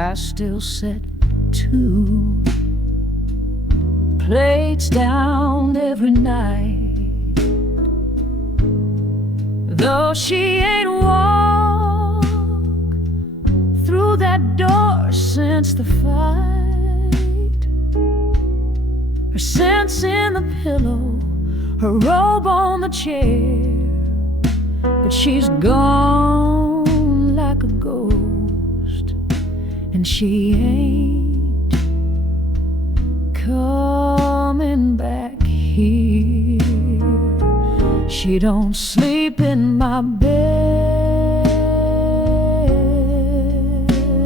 I still set two plates down every night. Though she ain't walked through that door since the fight, her scent's in the pillow, her robe on the chair, but she's gone like a ghost, and she ain't coming back here. She don't sleep in my bed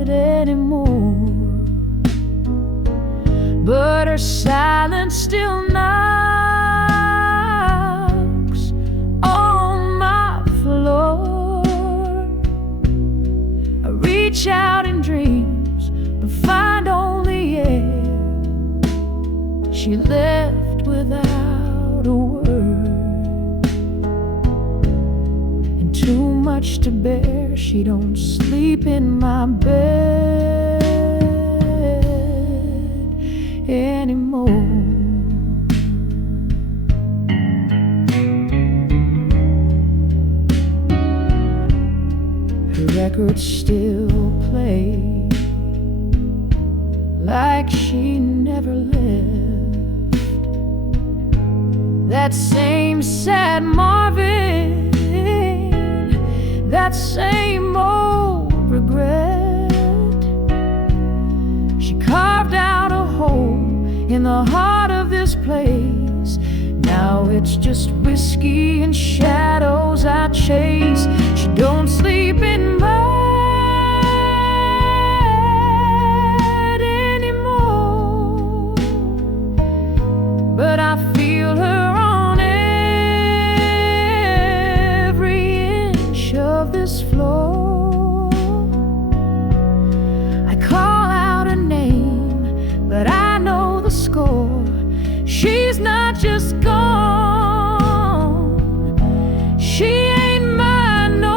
anymore, but her silence still knocks on my floor. I reach out in dreams but find only air. She left without a word, and too much to bear. She don't sleep in my bed anymore. Her records still play like she never left. That same sad Marvin, that same old regret. She carved out a hole in the heart of this place. Now it's just whiskey and shadows I chase. She don't sleep in bed anymore, but I feel her on every inch of this floor. I call out a name, but I know the score. She's not just gone, she ain't mine no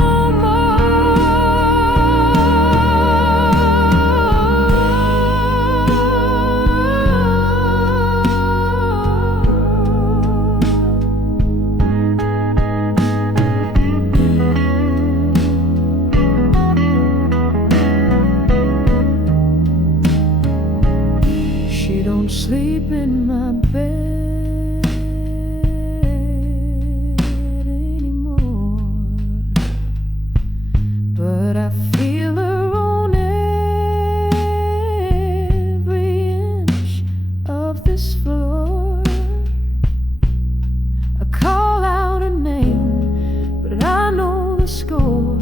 She don't sleep in my bed anymore, but I feel her on every inch of this floor. I call out a name, but I know the score.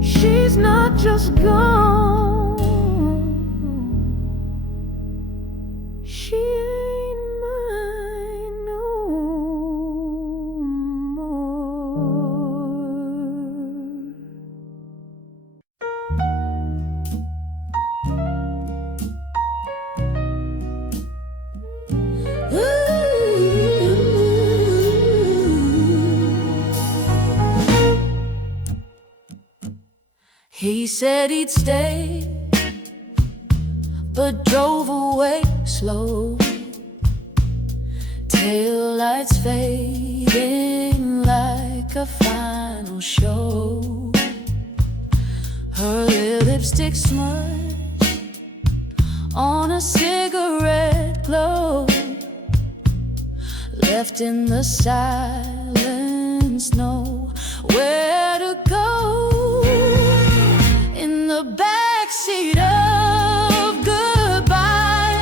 She's not just gone, she ain't mine no more. He said he'd stay, but drove away slow. Taillights fading like a final show. Her lipstick smudged on a cigarette glow, left in the silence, nowhere to go. In the backseat of goodbye,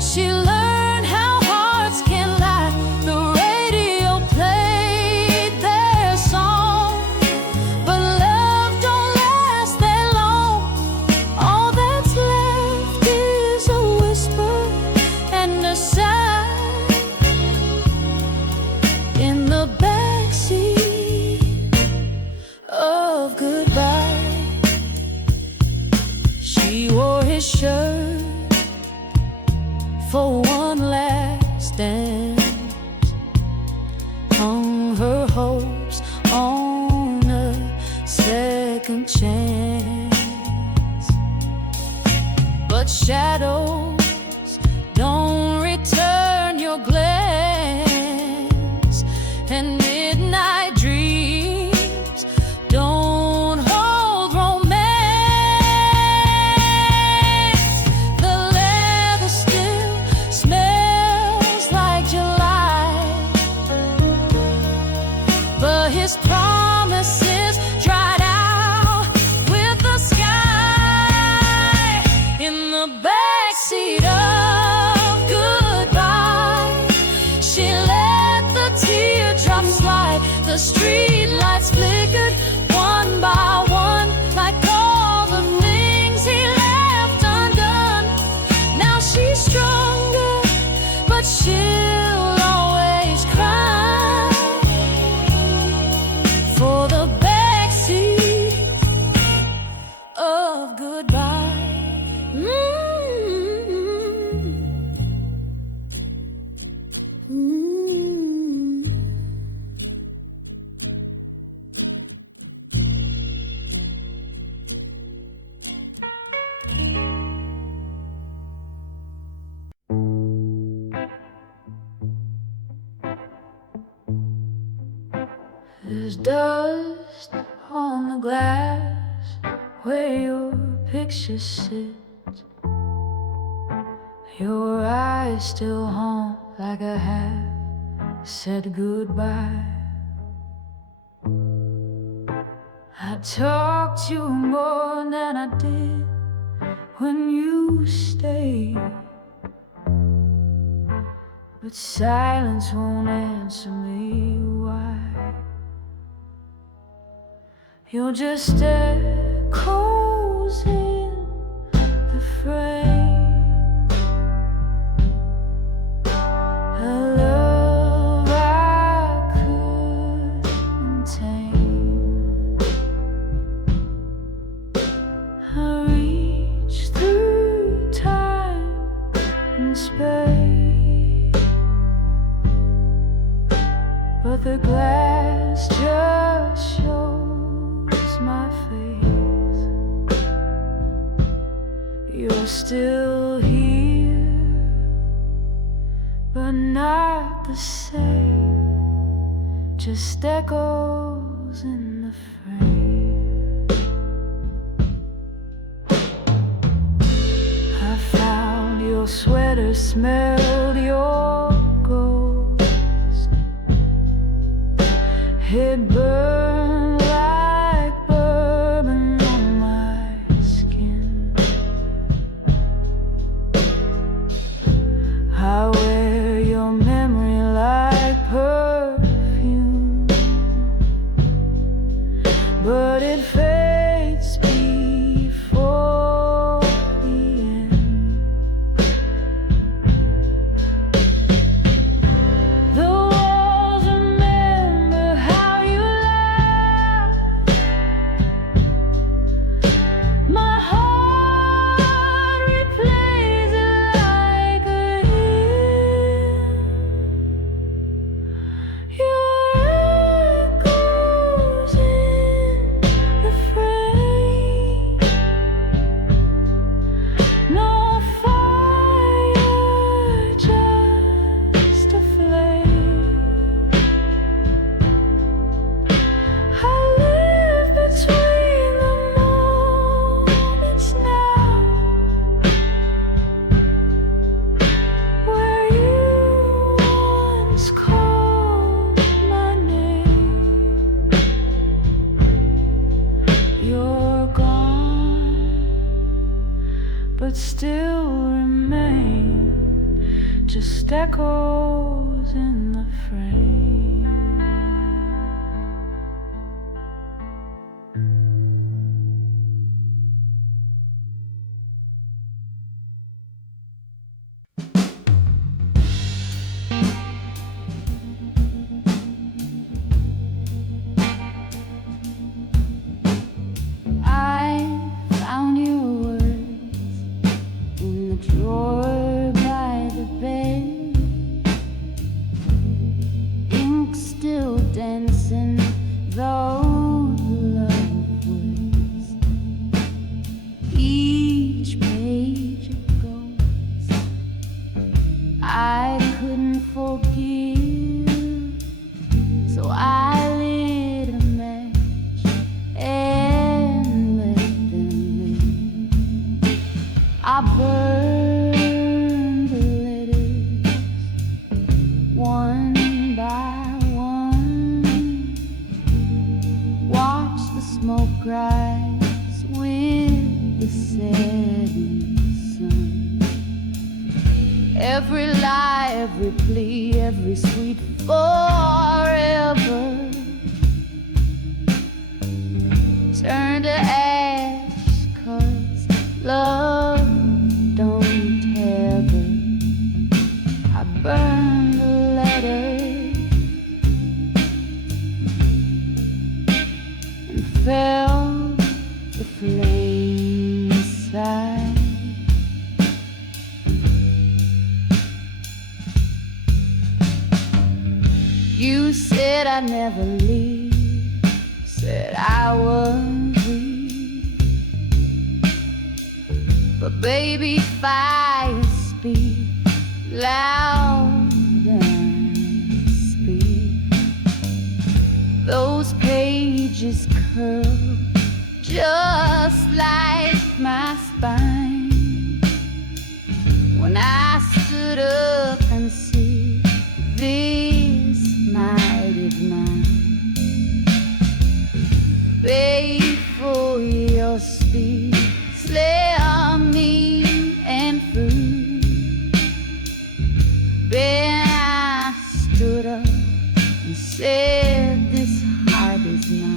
she learned how hearts can lie. The radio played their song, but love don't last that long. All that's left is a whisper and a sigh in the backseat of goodbye. She wore his shirt for one last dance, hung her hopes on a second chance. but shadows don't return your glance, and midnight dreams don't hold romance. The leather still smells like July, but his promises dried out with the sky in the backseat of goodbye. She let the teardrops slide. The street lights flickered one by one, like all the things he left undone. Now she's stronger, but she'll always cry for the backseat of goodbye. There's dust on the glass where your picture sits. Your eyes still haunt like I have said goodbye. I talked to you more than I did when you stayed, but silence won't answer me why. You're just echoes in the frame, a love I couldn't tame. I reach through time and space, but the glass just shows my face. You're still here, but not the same, just echoes in the frame. I found your sweater, smelled your ghost. It burned like bourbon on my skin. I wear your memory like perfume, but it fades before the end. The walls remember how you laughed. My heart replays it like a hymn. Your echoes in the frame. No fire, just a flame. I live between the moments now, where you once called my name. You're gone, but still remain, just echoes in the frame. I found your words in the drawer by the bed. Ink smoke rise with the setting sun. Every lie, every plea, every sweet forever turn to ash, 'cause love don't tether. I burned the letter and felt the flame inside. You said I'd never leave, said I was weak, but baby, fire speak loud and speak. Those pages curl just like my spine when I stood up and said, this night is mine. Wait for your speed, slay me and free. Then I stood up and said, this heart is mine.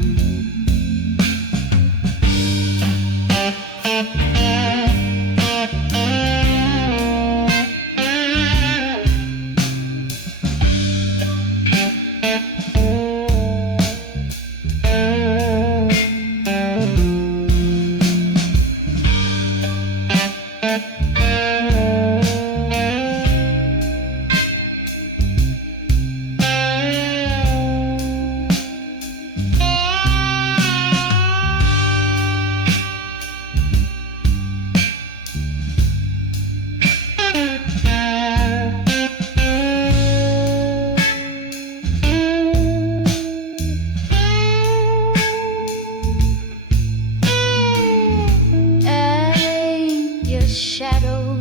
Shadow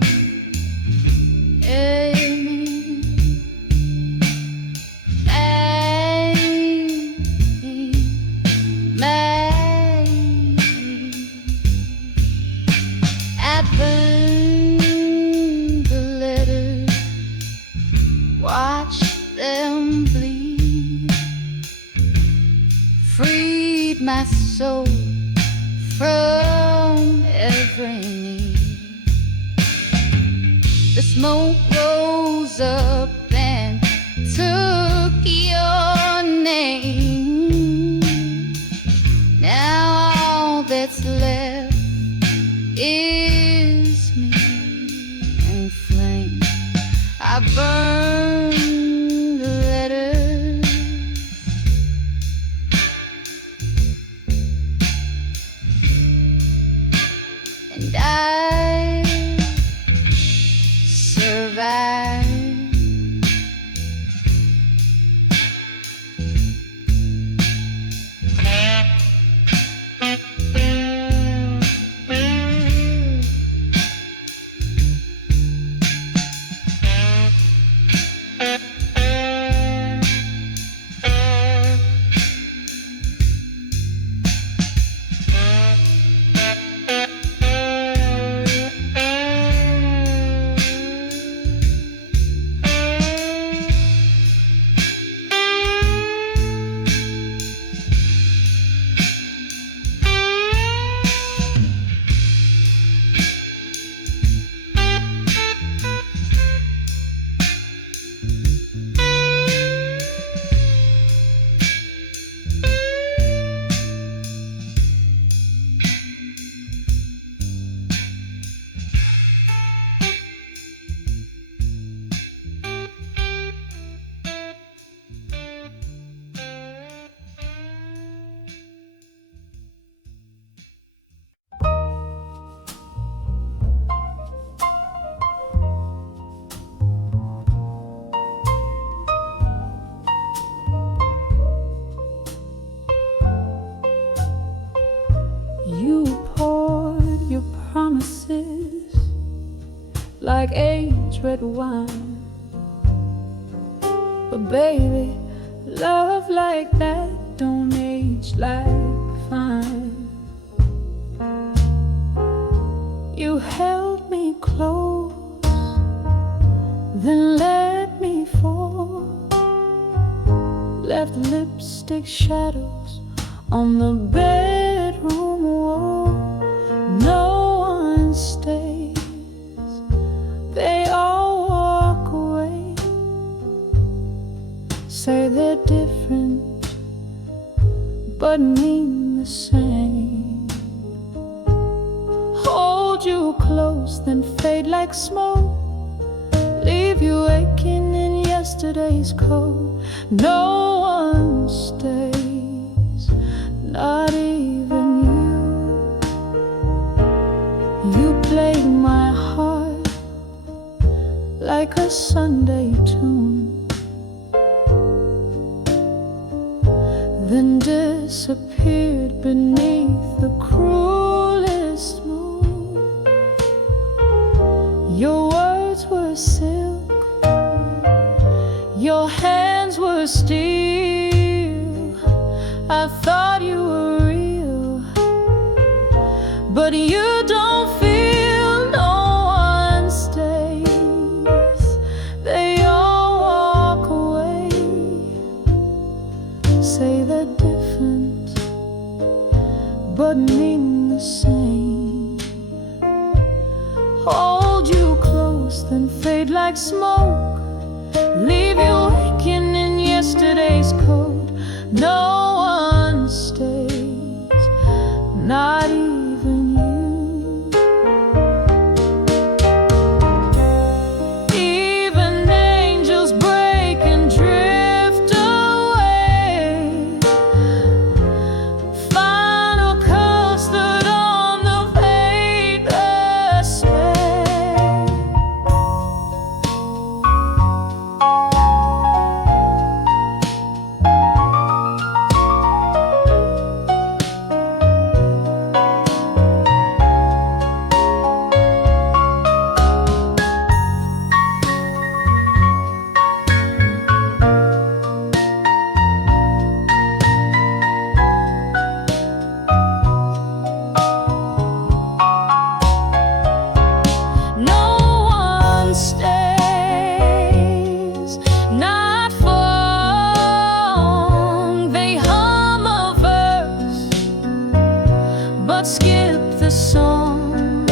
I burned the letters, watched them bleed, freed my soul from every need. The smoke rose up and took your name. Now all that's left is me and flame. I burned the letters and I survived. You poured your promises like aged red wine, but baby, love like that don't age like fine. shadows on the bedroom wall. No one stays, they all walk away. Say they're different, but mean the same. Hold you close, then fade like smoke. Leave you aching in yesterday's cold. No one stays, not even you. You played my heart like a Sunday tune, then disappeared beneath the cruelest moon. Your words were silk, your hands were steel. I thought you were real, but you don't feel. No one stays, they all walk away. Say they're different, but mean the same. Hold you close, then fade like smoke. Leave you waking in yesterday's cold. No one stays, not even you. Even angels break and drift away. Final custard on the paper's way. Skip the song.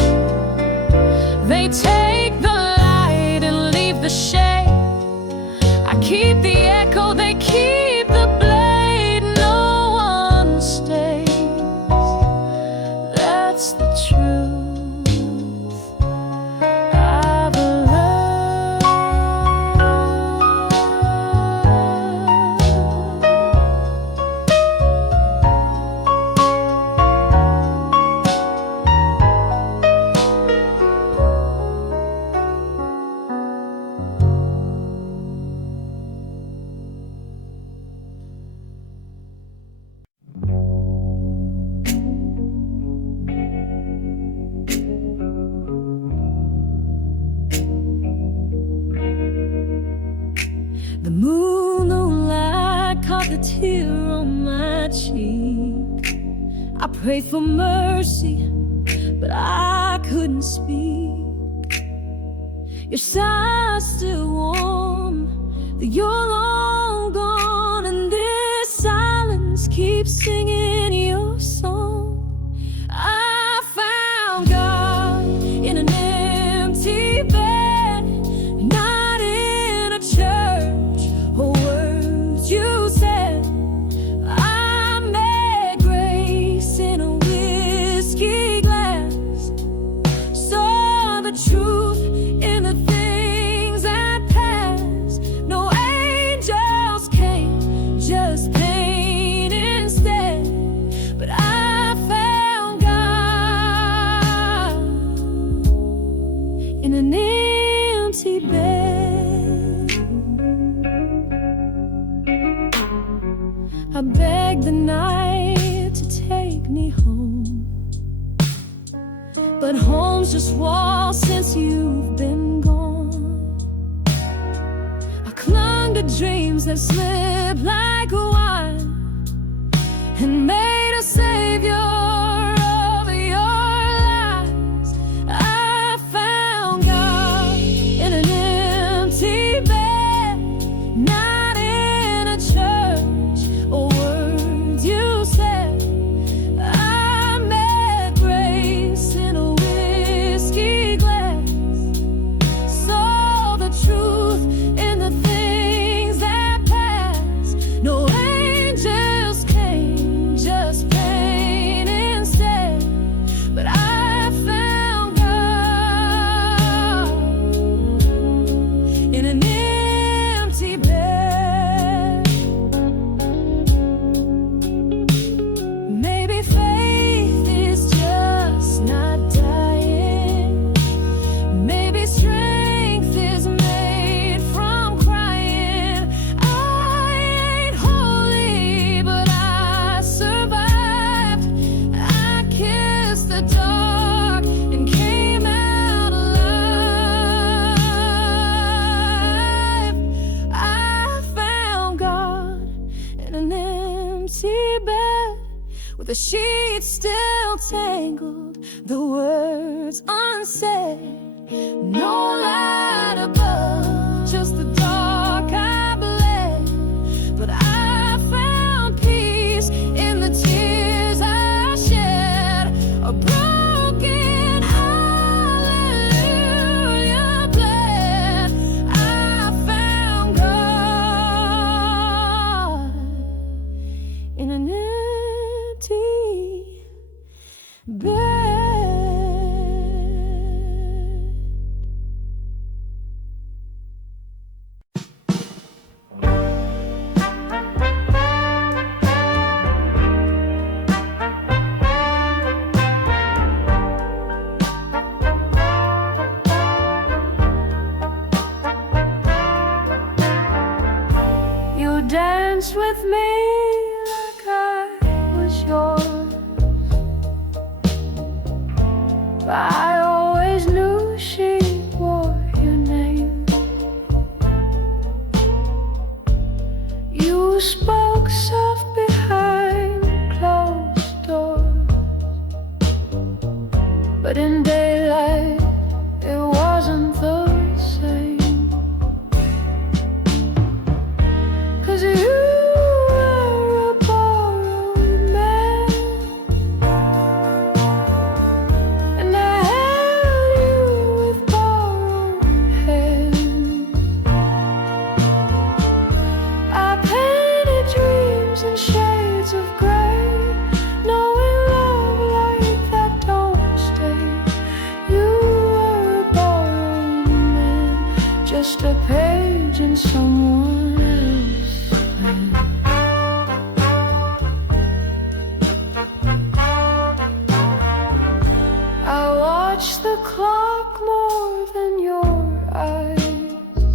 They take the light and leave the shade. I keep the echo, they keep the blade. No one stays, that's the truth I've learned. The moonlight caught the tear on my cheek. I prayed for mercy, but I couldn't speak. Your sigh's still warm, that you're long gone, and this silence keeps singing your song. I found God in an empty bed, not in a church or words you said. I met grace in a whiskey glass, saw the truth in the things that passed. No angels came, just pain instead. But I found God in an empty bed. I begged the night to take me home, but home's just walls since you've been gone. I clung to dreams that slipped like wine and made a savior of your lies. I found God in an empty bed, not in a church or word with the sheets still tangled, the words unsaid. No light above, just the dark I bled. But I found peace in the tears I shed. A broken hallelujah bled. I found God in an empty bed. You danced with me like I was yours, but I always knew she wore your name. You spoke soft behind closed doors, but in daylight it wasn't the same. 'Cause you were a borrowed man, and I held you with borrowed hands. I painted dreams in shades of gray, knowing love like that don't stay. You were a borrowed man, just a page in someone else's plan. I watched the clock more than your eyes,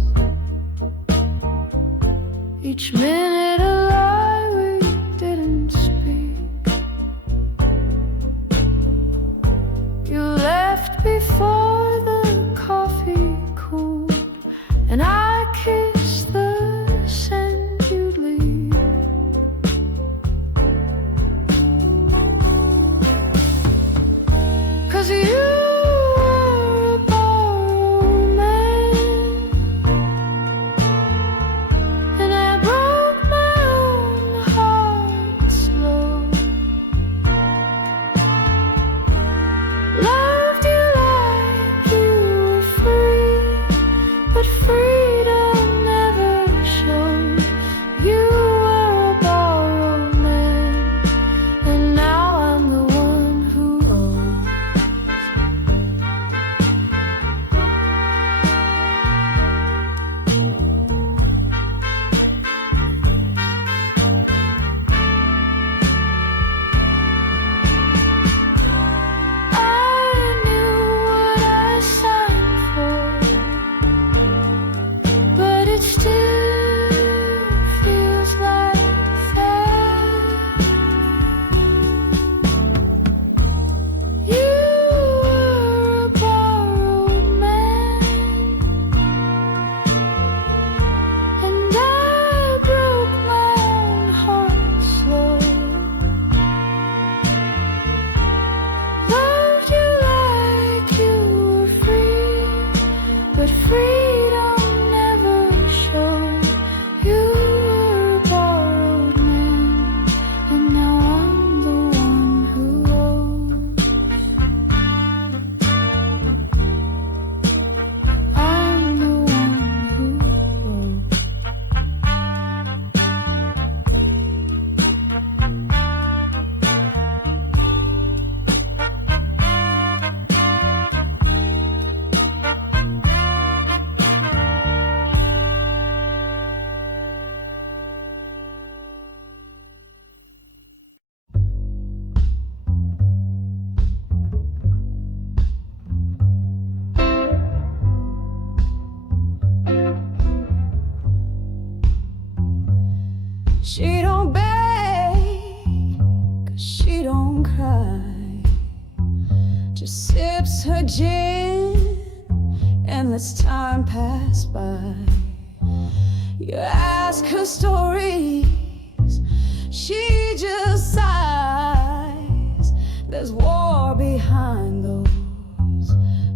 each minute a lie we didn't speak. You left before the coffee cooled, and I kissed the scent you'd leave. 'Cause you were a borrowed man, and I broke my own heart slow. Loved you like you were free, but freedom never showed. You were a borrowed man, and now I'm the one who owes. I knew what I signed for, but it still feels like that. You were a borrowed man, and I broke my own heart slow. Loved you like you were free, but freedom never showed. You were a borrowed man, and now I'm the one who owes. I'm the one who owes. She don't beg, 'cause she don't cry, just sips her gin and lets time pass by. You ask her stories, she just sighs. There's war behind those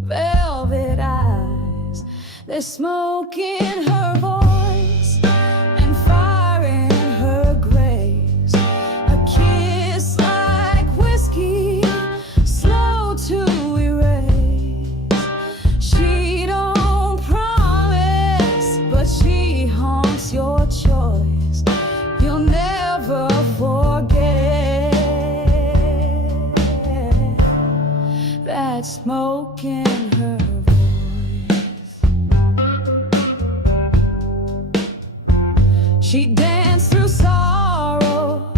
velvet eyes. There's smoke in her voice and fire in her grace. A kiss like whiskey, slow to erase. She don't promise, but she haunts your choice. You'll never forget that smoke in her voice. She danced through sorrow,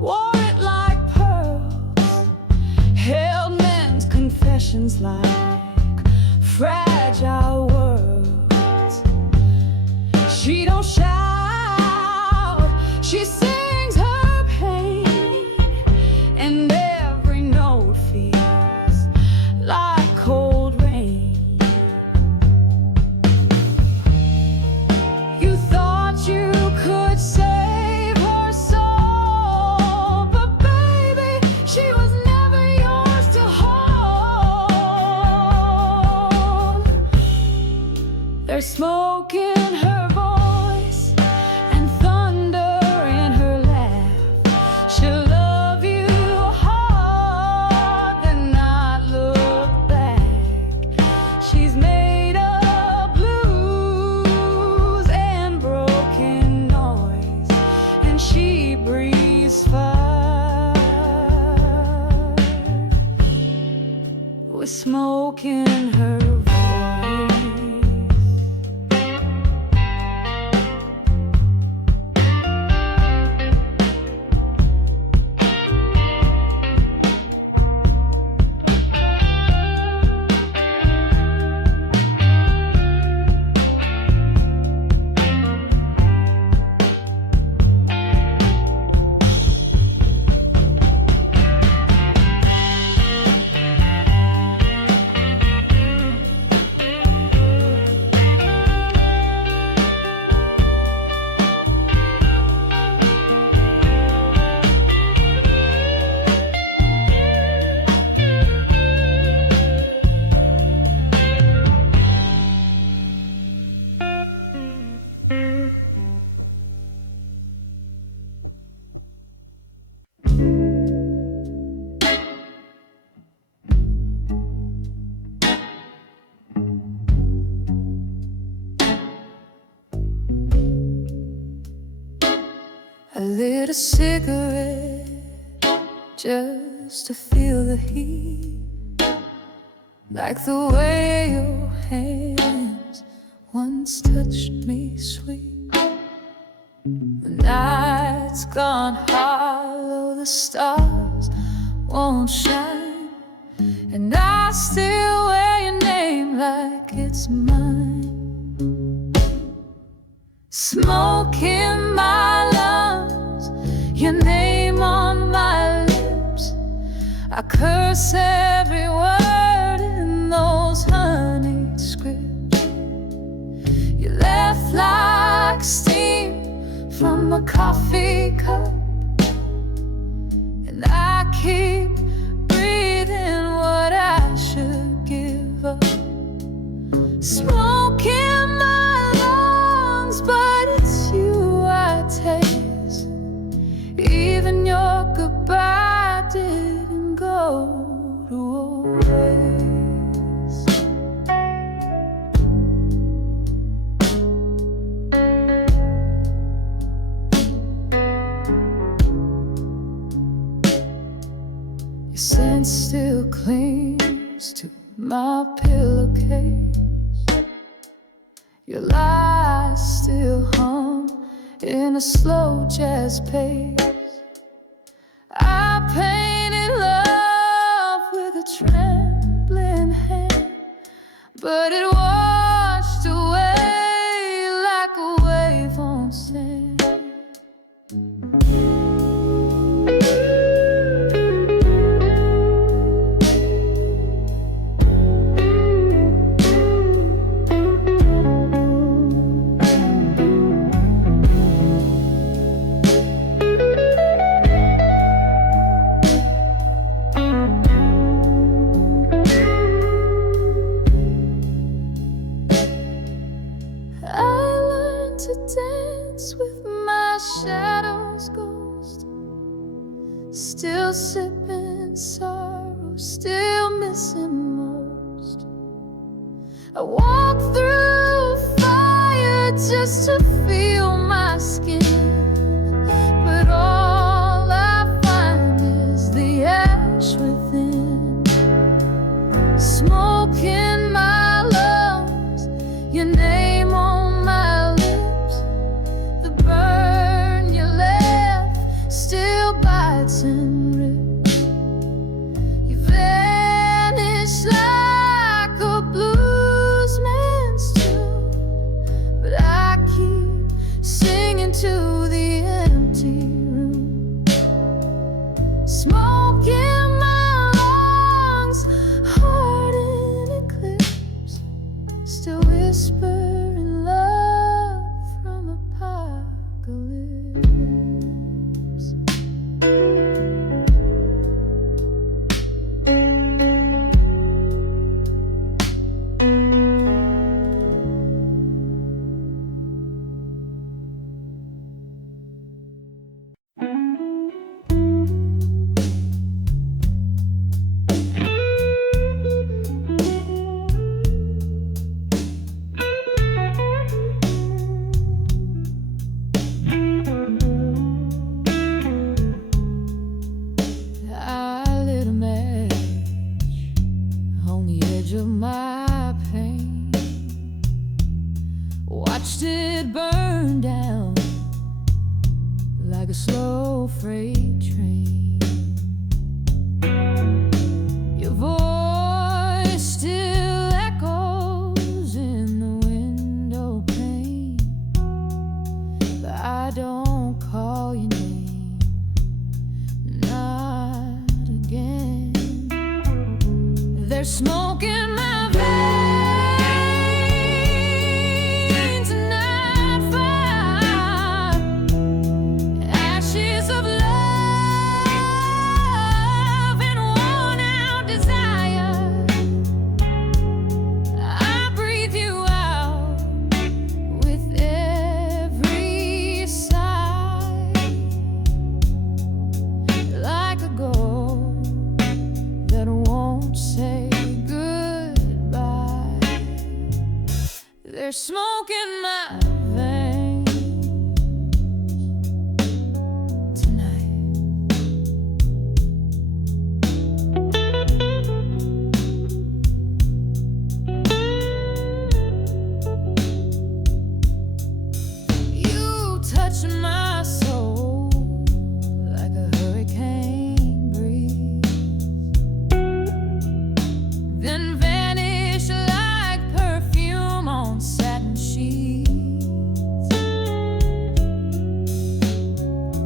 wore it like pearls, held men's confessions like fragile words. She don't shout, she sings her pain, and every note feels like cold rain. You thought you could save her soul, but baby, she was never yours to hold. There's smoke in her voice and thunder in her laugh. She'll love you hard, then not look back. She's made of blues and broken noise, and she breathes fire with smoke in her voice. I lit a cigarette just to feel the heat, like the way your hands once touched me sweet. The night's gone hollow, the stars won't shine, and I still wear your name like it's mine. Smoke in my lungs, your name on my lips. I curse every word in those honeyed scripts. You left like steam from a coffee cup, and I keep breathing what I should give up. Smoke in my lungs, but it's you I taste. Even your goodbye didn't go to waste. Your scent still clings to my pillowcase. Your lies still hum in a slow jazz pace. I painted love with a trembling hand, but it washed away like a wave on sand. sorrow still miss him most. I walk through fire just to feel my skin, but all I find is the ash within. Smoke in my lungs, your name on my lips. The burn you left still bites and rips. You vanish like a bluesman's tune, but I keep singing to the empty room. Smoke in my lungs, heart in eclipse, still whispering love from apocalypse. I lit a match on the edge of my pain, watched it burn down like a slow freight train. Your voice still echoes in the window pane, but I don't call your name, not again. There's smoke in my veins and I find ashes of love and worn out desire. I breathe you out with every sigh, like a ghost that won't say goodbye. There's smoke in my veins tonight. You touch my soul like a hurricane breeze, then vanish like perfume on satin sheets.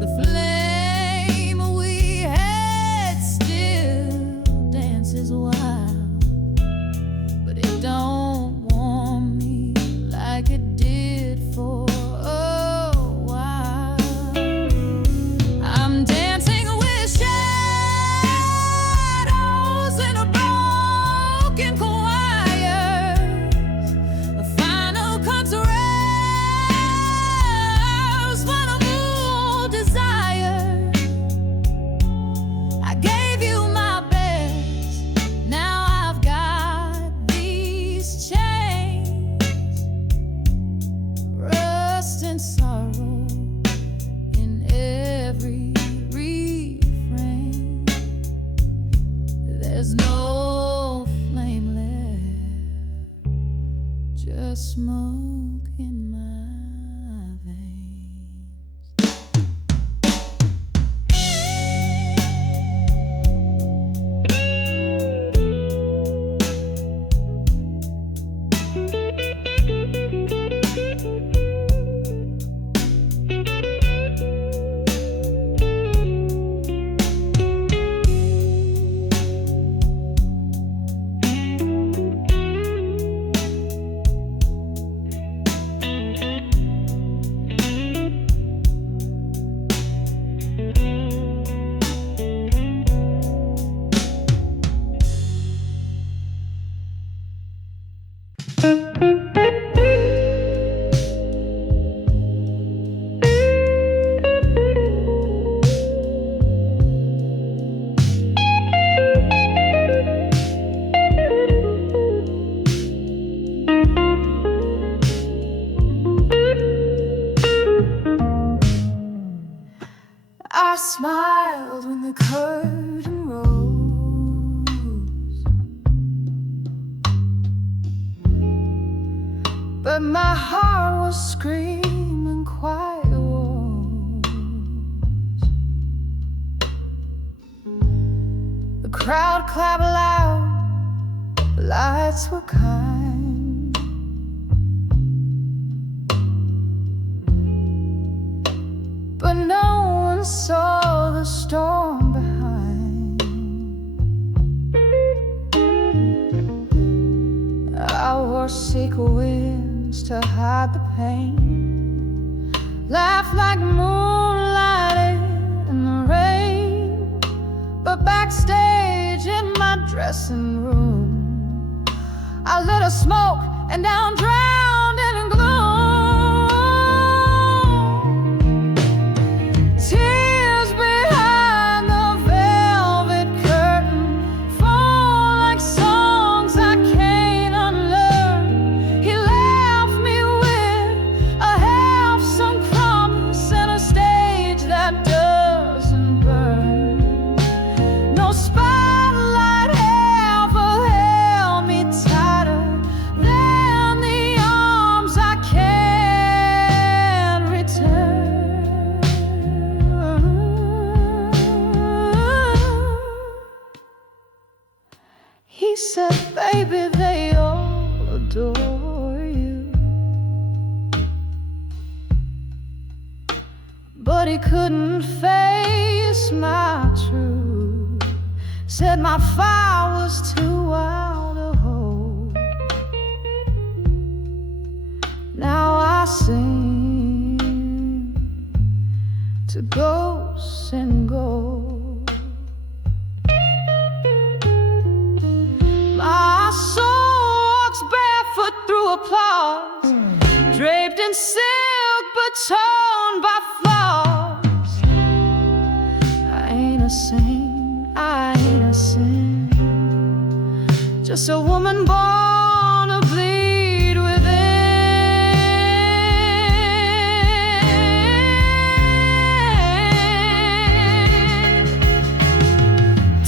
The flame we had still dances wild, but it don't warm me like it did for a while. I'm dancing with shadows in a broken choir. The final cuts rose, vulnerable desire. I gave you my best, now I've got these chains. Rust and sorrow in every refrain. There's no flame left, just smoke in my veins. but my heart was screaming quiet walls. The crowd clapped loud, the lights were kind, but no one saw the storm behind. I wore sequins to hide the pain, laughed like moonlight in the rain, but backstage in my dressing room, I lit a smoke and down drowned in gloom. Tears behind the velvet curtain fall like songs I can't unlearn. He left me with a half-sung promise and a stage that doesn't burn. No spotlight ever held me tighter than the arms I can't return. He said, baby, they all adore you, but he couldn't face my truth. Said my fire was too wild to hold. Now I sing to ghosts and gold. My soul walks barefoot through applause, draped in silk but torn by flaws. I ain't a saint, I ain't a saint, just a woman born to bleed within.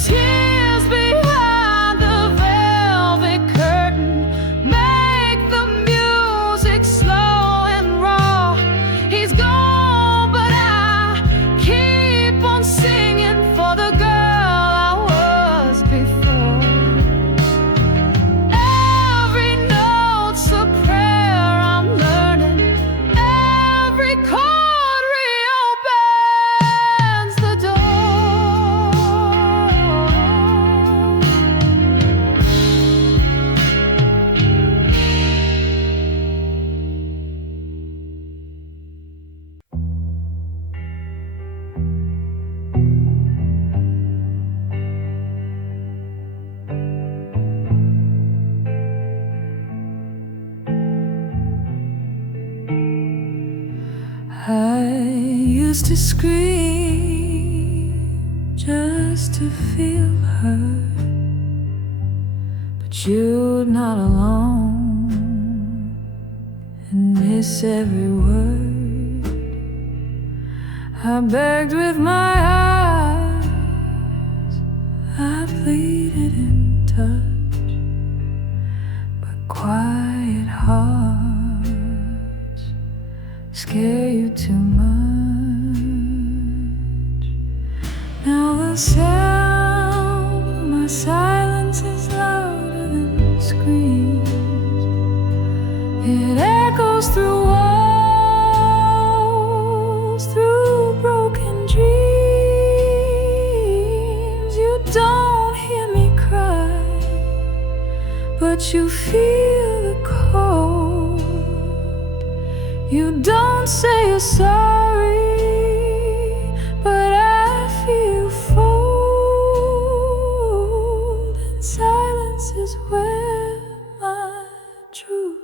Tears behind the velvet curtain make the music slow and raw. He's gone, but I keep on singing for the girl I was before. Every note's a prayer I'm learning, every chord reopens the door. I used to scream just to feel heard, but you're not alone in this every word. I begged with my eyes, I pleaded in touch, but quiet hearts scare you too much. Now the sound of my silence is louder than screams. It echoes through walls, through broken dreams. You don't hear me cry, but you feel the cold. You don't say you're sorry, but I feel fold. And silence is where my truth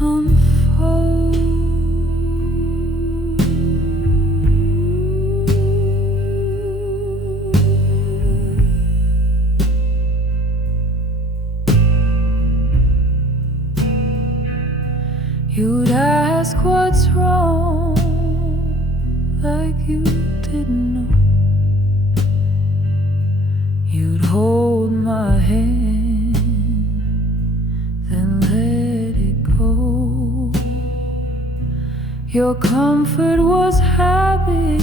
unfolds. You'd ask what's wrong, like you didn't know. You'd hold my hand, then let it go. your comfort was happy,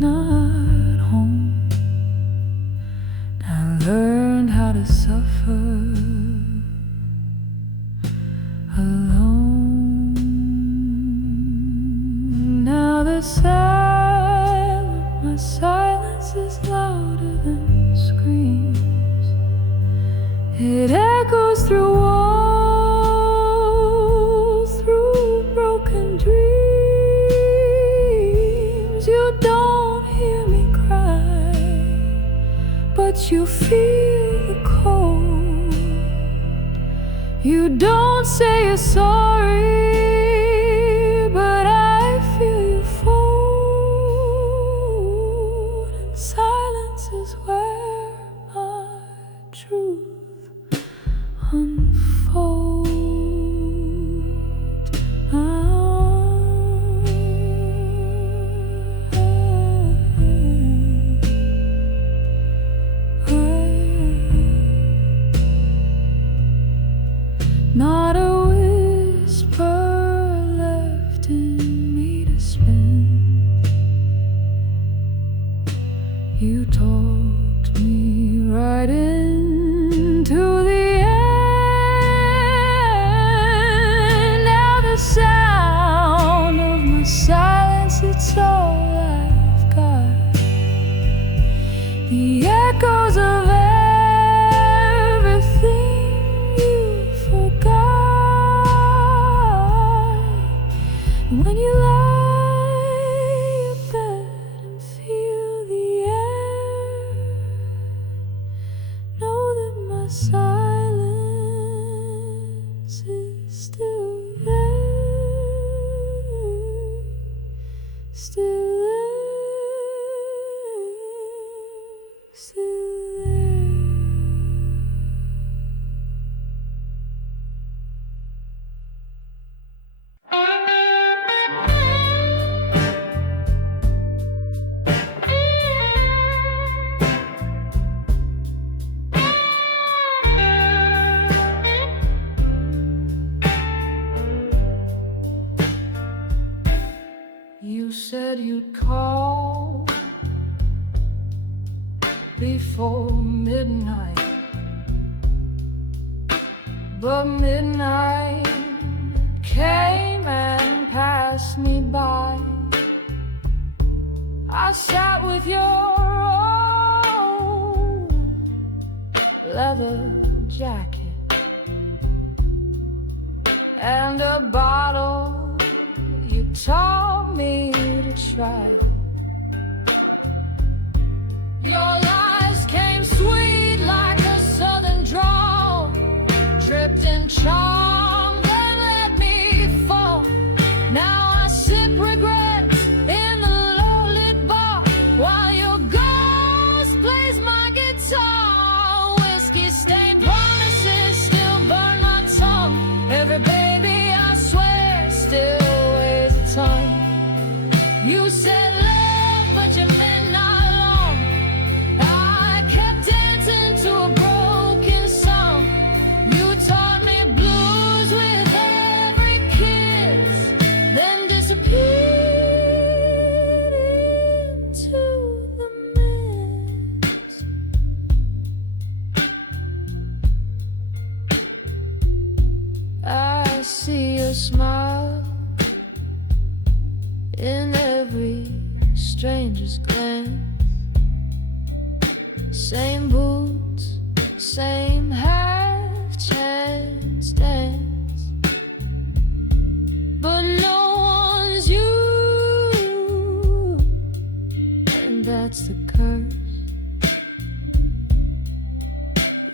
not home. I learned how to suffer alone. Now the my silence is louder than screams. It echoes through walls, through broken dreams. You don't hear me cry, but you feel the cold. You don't say you're sorry, but I feel you fold. And silence is where my truth unfolds. Not a whisper left in me to spin. You talked me right into the end. Now the sound of my silence, it's all I've got. The echoes of when you lie in bed and feel the air, know that my silence is still there, still there, still there. You said you'd call before midnight, but midnight came and passed me by. I sat with your old leather jacket and a bottle you taught me to try. Your lies came sweet like a southern drawl, dripped in charm, then let me fall. Now I sip regrets in the low-lit bar while your ghost plays my guitar. Whiskey-stained promises still burn my tongue. Every baby I swear still time. You said love, but you meant not long. I kept dancing to a broken song. You taught me blues with every kiss, then disappeared into the mist. I see your smile in every stranger's glance. Same boots, same half-chance dance, but no one's you, and that's the curse.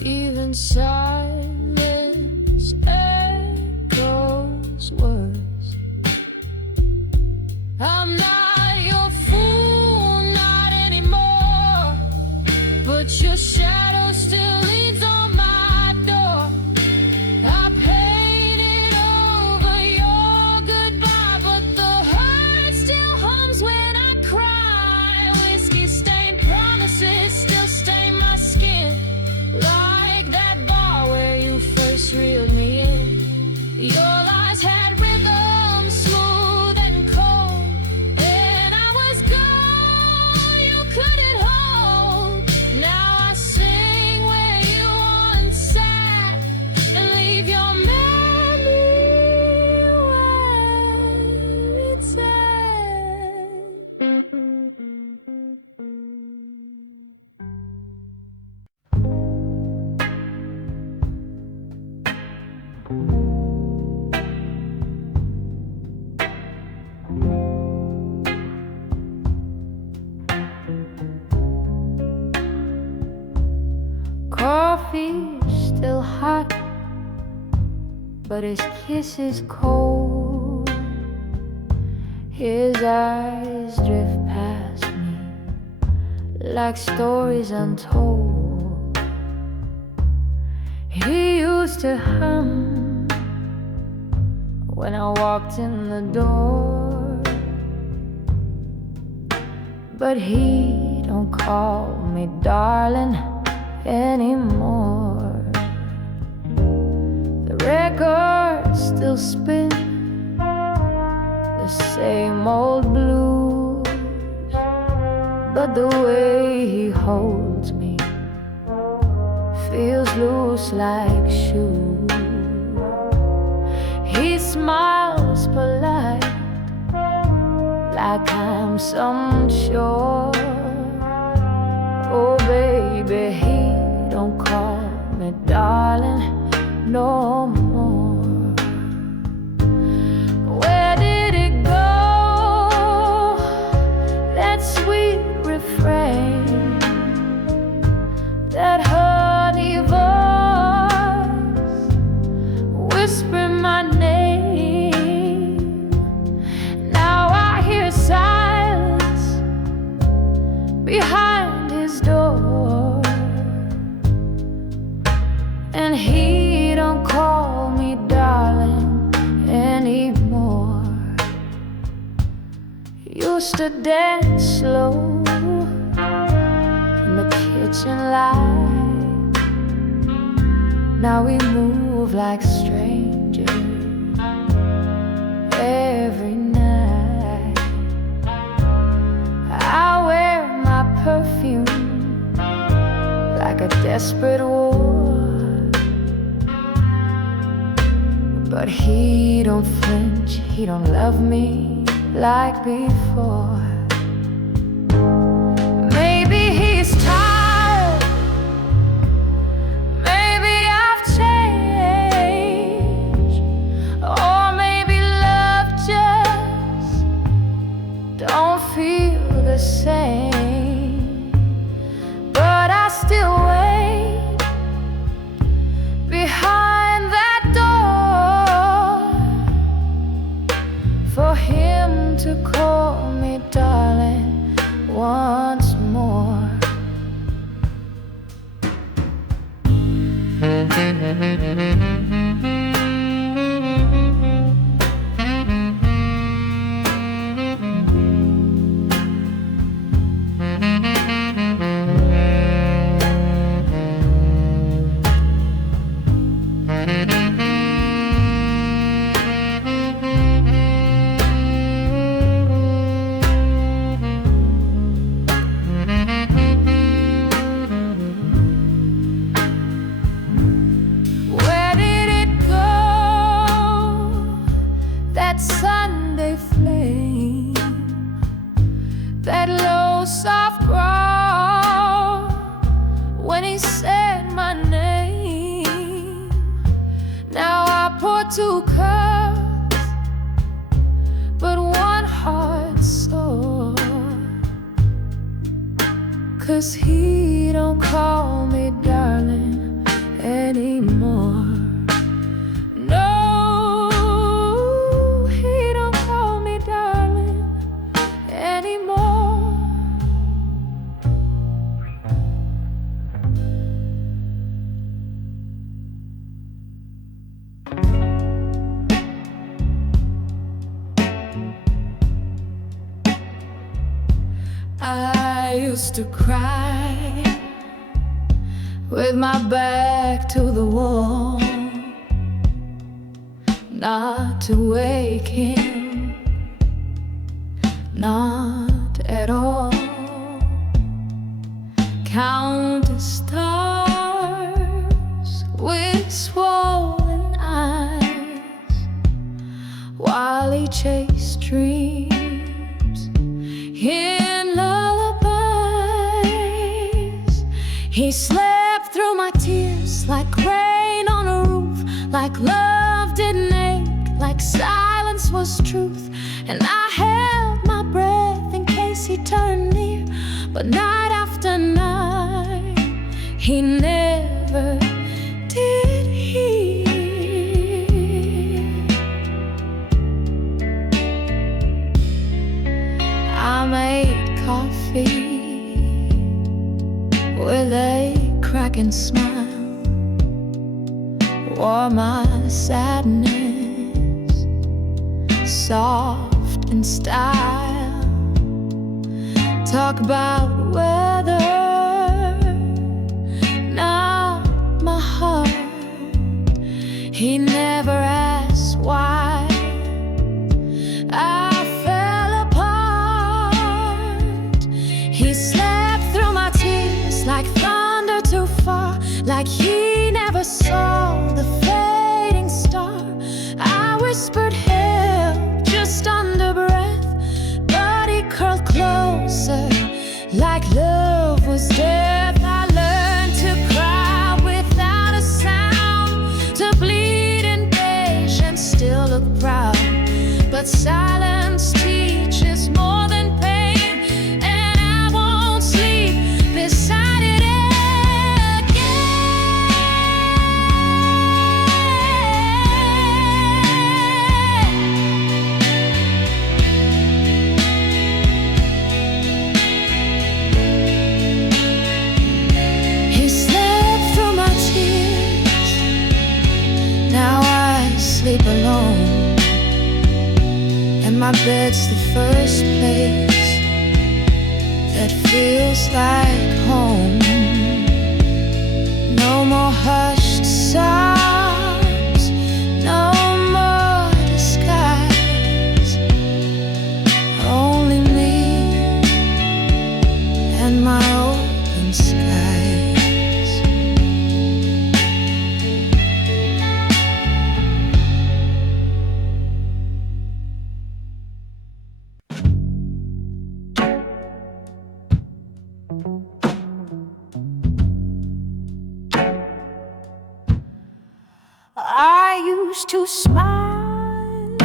Even silence echoes worse. I'm not your fool, not anymore, but your shadow still leans on my door. I painted over your goodbye, but the hurt still hums when I cry. Whiskey-stained promises still stain my skin, like that bar where you first reeled me in. Your lies had rhythm, Coffee is still hot, but his kiss is cold. His eyes drift past me like stories untold. He used to hum when I walked in the door, but he don't call me darling anymore. The records still spin the same old blues, but the way he holds me feels loose like shoes. He smiles polite like I'm some chore. Oh baby, he don't call me darling no more. Where did it go, that sweet refrain, that honey voice whispering my name? Now I hear silence behind his door, and he don't call me darling anymore. Used to dance slow in the kitchen light. Now we move like strangers every night. I wear my perfume like a desperate war, but he don't flinch, he don't love me like before. Maybe he's tired, maybe I've changed, or maybe love just don't feel the same. But I still wait behind that door for him to call me darling once more. Where did it go, that Sunday flame, that low soft growl when he said my name? Now I pour two cups, but one heart sore, 'cause he don't call me darling anymore. No, he don't call me darling anymore. I used to cry with my back to the wall, not to wake him, not at all. Count the stars with swollen eyes while he chased dreams in lullabies. He slept through my tears like rain on a roof, like love didn't ache, like silence was truth. And I held my breath in case he turned near, but night after night he never with a cracking smile, wore my sadness soft in style. Talk about weather, not my heart. He never asked why I fell apart. He slept through my tears like thunder too far, like he never saw the fading star. I whispered help just under breath, but he curled closer like love was death. I learned to cry without a sound, to bleed in patience, still look proud. But silence teaches more than pain, and I won't sleep beside it again. He slept through my tears, now I sleep alone. And my bed's the first place that feels like home. No more hushed sobs, no more disguise. Only me and my open skies. I used to smile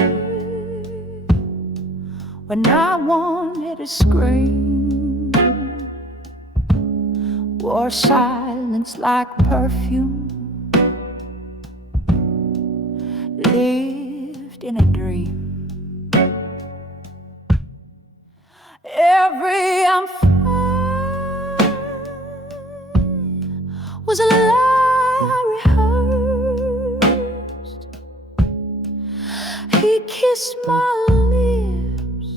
when I wanted to scream, wore silence like perfume, lived in a dream. Every I'm fine was a lie I rehearsed. He kissed my lips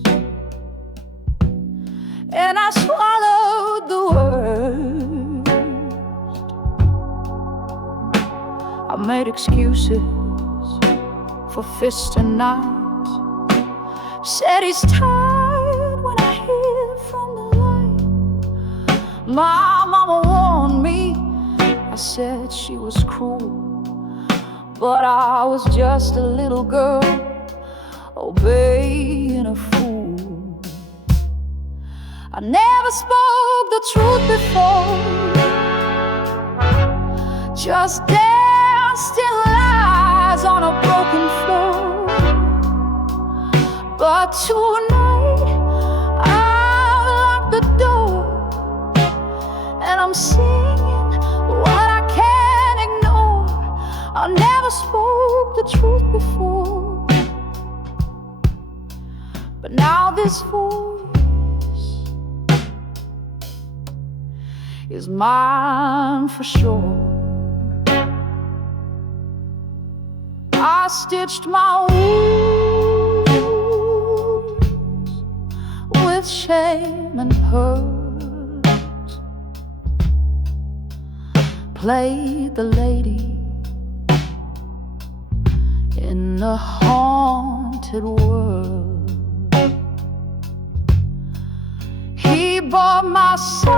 and I swallowed the worst. I made excuses for fist and knives, said he's tired when I hid from the light. My mama warned me, I said she was cruel, but I was just a little girl obeying a fool. I never spoke the truth before, just danced in lies on a broken floor. But tonight I've locked the door and I'm singing what I can't ignore. I never spoke the truth before, but now this voice is mine for sure. I stitched my wounds with shame and hurt, played the lady in a haunted world. He bought my silence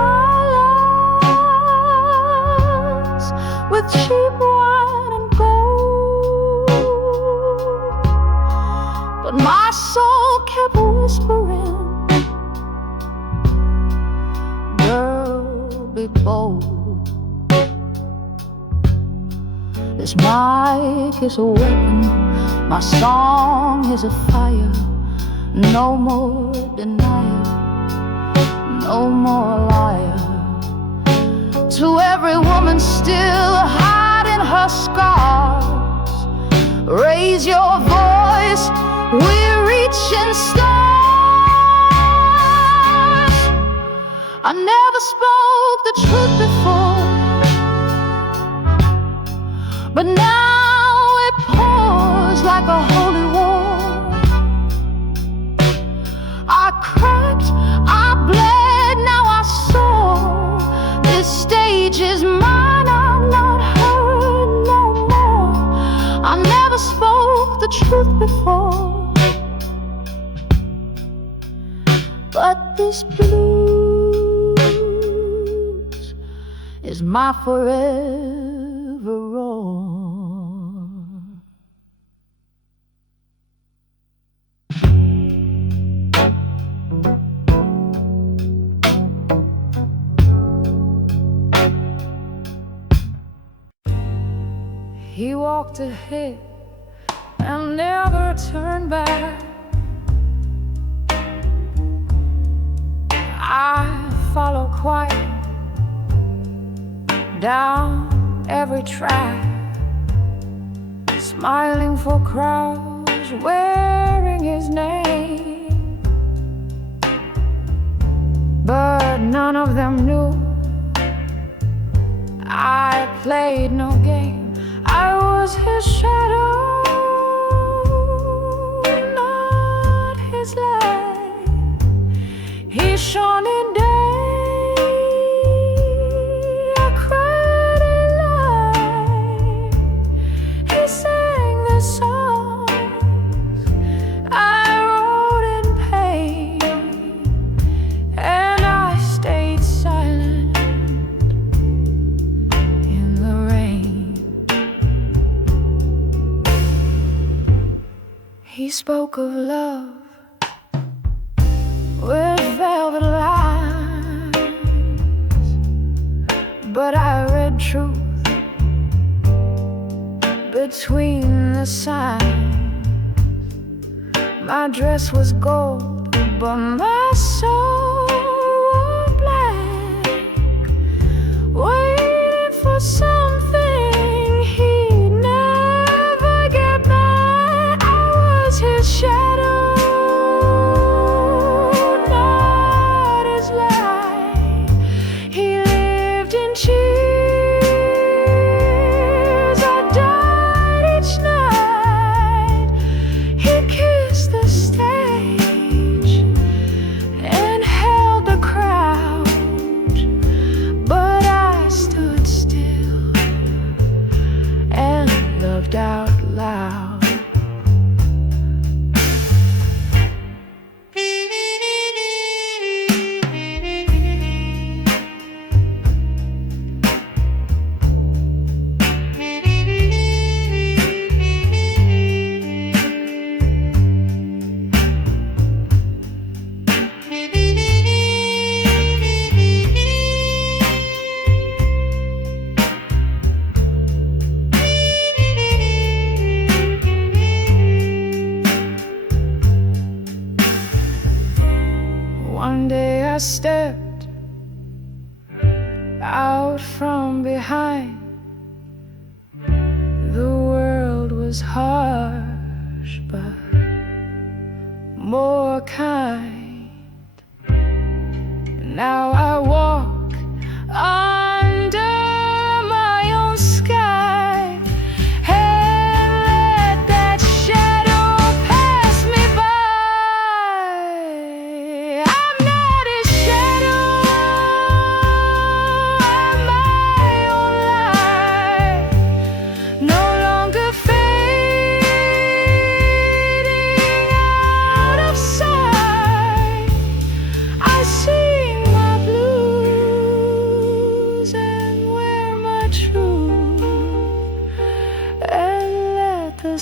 with cheap wine and gold, but my soul kept whispering, girl, be bold. This mic is a weapon, my song is a fire. No more denial, no more liar. To every woman still hiding her scars, raise your voice, we're reaching stars. I never spoke the truth before, stage is mine, I'm not hurt no more. I never spoke the truth before, but this blues is my forevermore. He walked ahead and never turned back. I follow quiet down every track, smiling for crowds wearing his name, but none of them knew I played no game. I was his shadow, not his light. He shone in day, I cried in light. He sang the songs I wrote in pain, and I stayed silent in the rain. He spoke of love with velvet lines, but I read truth between the signs. My dress was gold, but my soul was black, waiting for something he'd never get back. I was his shadow, not his light. He lived in tears, I died each night. He kissed the stage and held the crowd, but I stood still and loved out loud. One day I stepped out from behind. The world was harsh, but more kind. Now I walk under my own sky and let that shadow pass me by. I'm not his shadow, I'm my own light, no longer fading out of sight. I sing my blues and wear my truth and let the